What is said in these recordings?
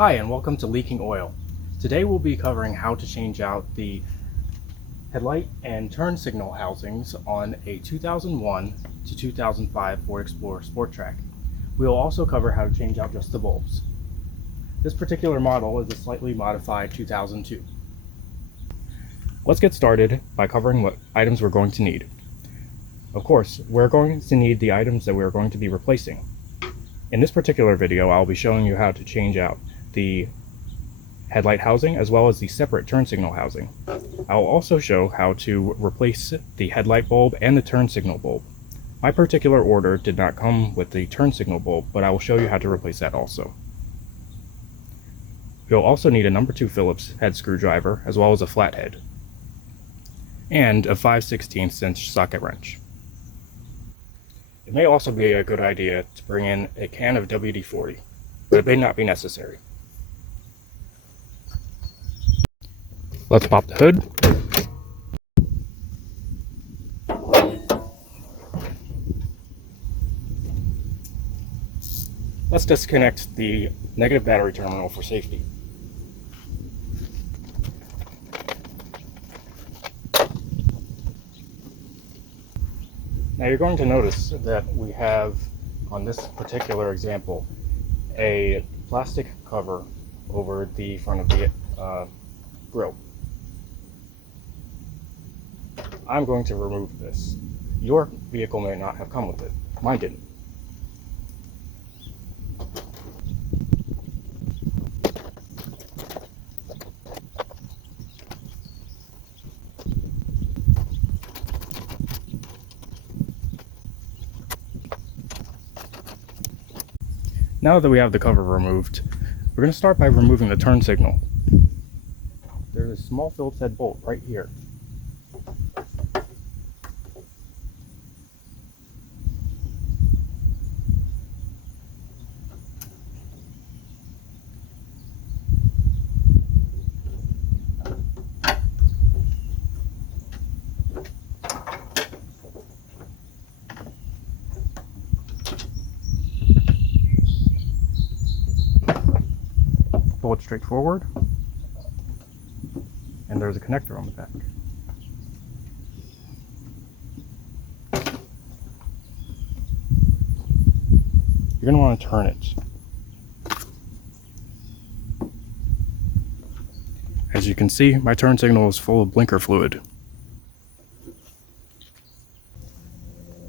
Hi and welcome to Leaking Oil. Today we'll be covering how to change out the headlight and turn signal housings on a 2001 to 2005 Ford Explorer Sport Trac. We will also cover how to change out just the bulbs. This particular model is a slightly modified 2002. Let's get started by covering what items we're going to need. Of course, we're going to need the items that we're going to be replacing. In this particular video, I'll be showing you how to change out the headlight housing as well as the separate turn signal housing. I'll also show how to replace the headlight bulb and the turn signal bulb. My particular order did not come with the turn signal bulb, but I will show you how to replace that also. You'll also need a number 2 Phillips head screwdriver as well as a flathead and a 5/16 inch socket wrench. It may also be a good idea to bring in a can of WD-40, but it may not be necessary. Let's pop the hood. Let's disconnect the negative battery terminal for safety. Now you're going to notice that we have, on this particular example, a plastic cover over the front of the grille. I'm going to remove this. Your vehicle may not have come with it. Mine didn't. Now that we have the cover removed, we're going to start by removing the turn signal. There's a small Phillips head bolt right here. Pull it straight forward, and there's a connector on the back. You're going to want to turn it. As you can see, my turn signal is full of blinker fluid.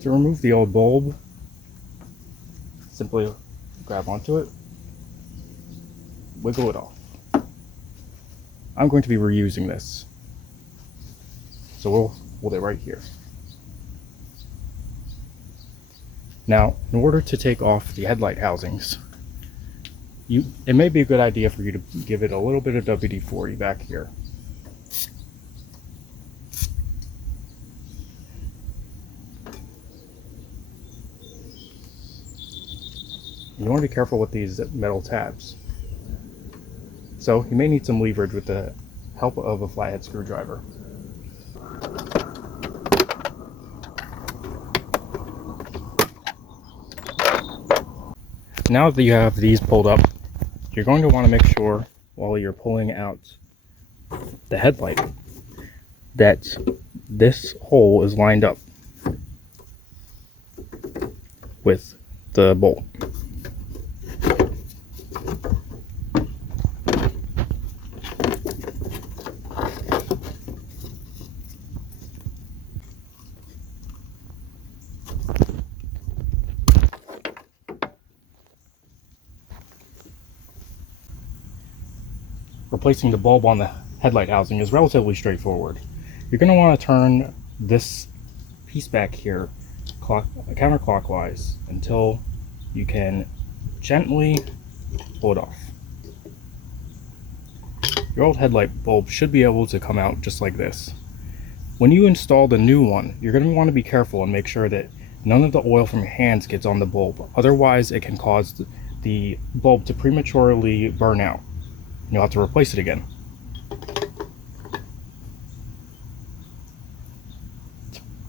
To remove the old bulb, simply grab onto it, wiggle it off. I'm going to be reusing this, so we'll hold it right here. Now, in order to take off the headlight housings, it may be a good idea for you to give it a little bit of WD-40 back here. You want to be careful with these metal tabs. So you may need some leverage with the help of a flathead screwdriver. Now that you have these pulled up, you're going to want to make sure while you're pulling out the headlight that this hole is lined up with the bolt. Replacing the bulb on the headlight housing is relatively straightforward. You're going to want to turn this piece back here counterclockwise until you can gently pull it off. Your old headlight bulb should be able to come out just like this. When you install the new one, you're going to want to be careful and make sure that none of the oil from your hands gets on the bulb. Otherwise, it can cause the bulb to prematurely burn out. You'll have to replace it again.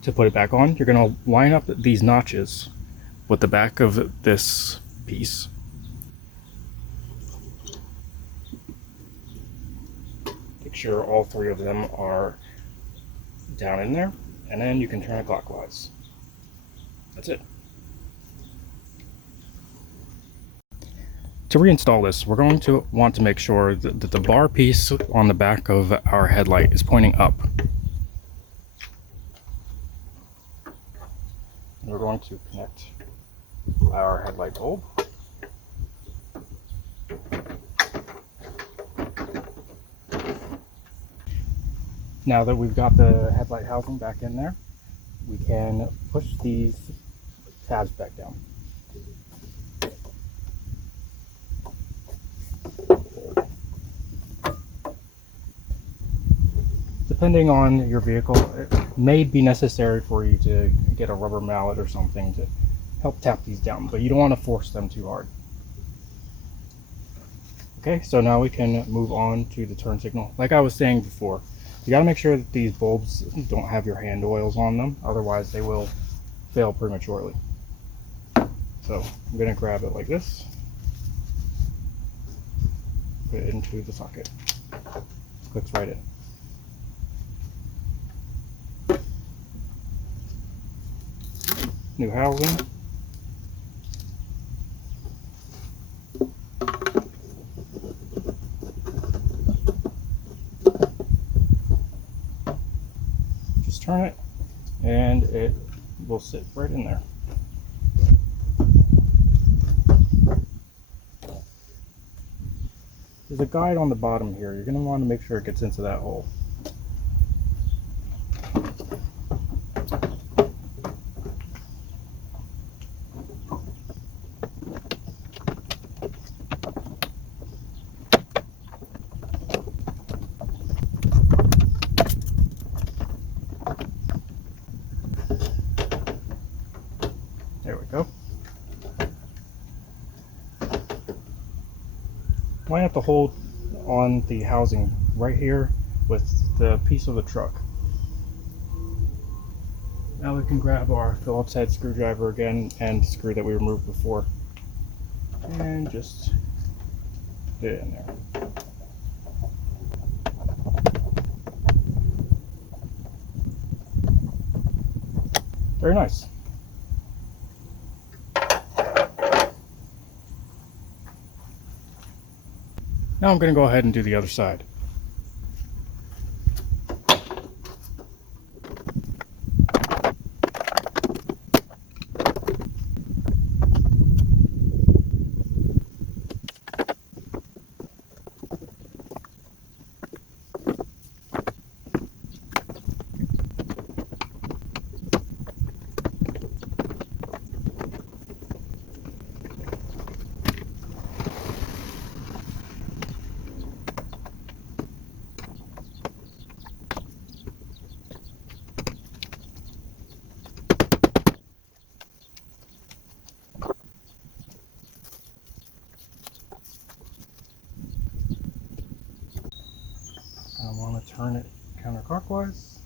To put it back on, you're going to line up these notches with the back of this piece. sure all three of them are down in there, and then you can turn it clockwise. That's it. To reinstall this, we're going to want to make sure that the bar piece on the back of our headlight is pointing up. And we're going to connect our headlight bulb. Now that we've got the headlight housing back in there, we can push these tabs back down. Depending on your vehicle, it may be necessary for you to get a rubber mallet or something to help tap these down, but you don't want to force them too hard. Okay, so now we can move on to the turn signal. Like I was saying before, you got to make sure that these bulbs don't have your hand oils on them, otherwise they will fail prematurely. So I'm going to grab it like this, put it into the socket, clicks right in. New housing. Just turn it and it will sit right in there. There's a guide on the bottom here. You're going to want to make sure it gets into that hole. There we go. Might have to hold on the housing right here with the piece of the truck. Now we can grab our Phillips head screwdriver again and the screw that we removed before and just fit it in there. Very nice. Now I'm going to go ahead and do the other side. I want to turn it counterclockwise.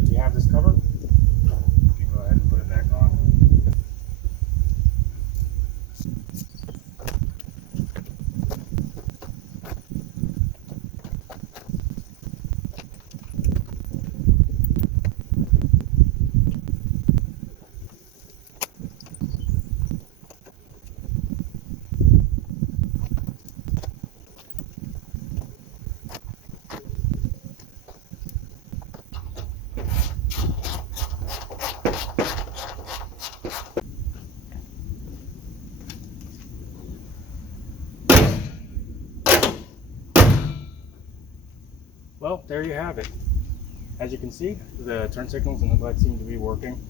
If you have this covered, you can go ahead and put it back on. Well, there you have it. As you can see, the turn signals and headlights seem to be working.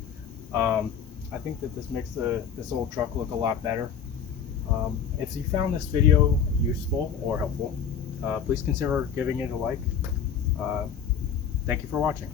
I think that this makes this old truck look a lot better. If you found this video useful or helpful, please consider giving it a like. Thank you for watching.